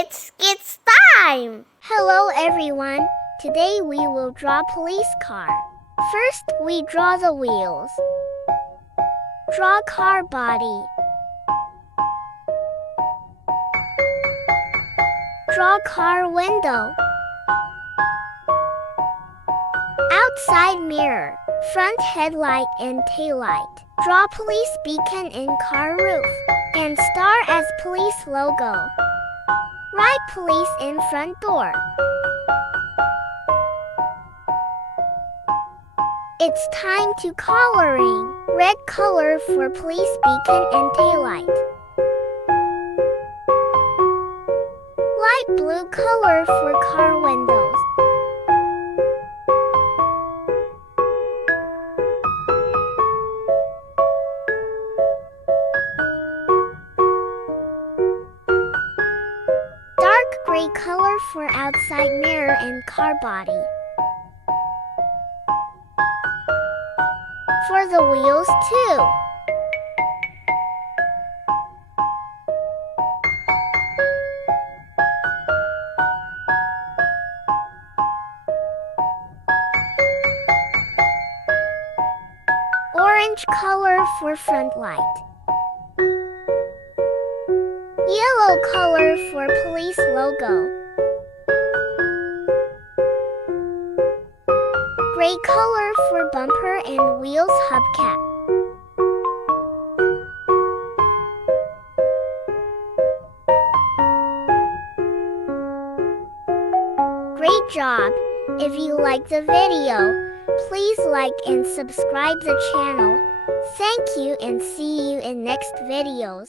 It's kids time! Hello everyone. Today we will draw police car. First we draw the wheels. Draw car body. Draw car window. Outside mirror, front headlight and taillight. Draw police beacon in car roof and star as police logo. Write police in front door. It's time to coloring. Red color for police beacon and taillight. Light blue color for car windows. Dark gray color for outside mirror and car body. For the wheels too. Orange color for front light. Yellow color for police logo. Gray color for bumper and wheels hubcap. Great job! If you like the video, please like and subscribe the channel. Thank you and see you in next videos.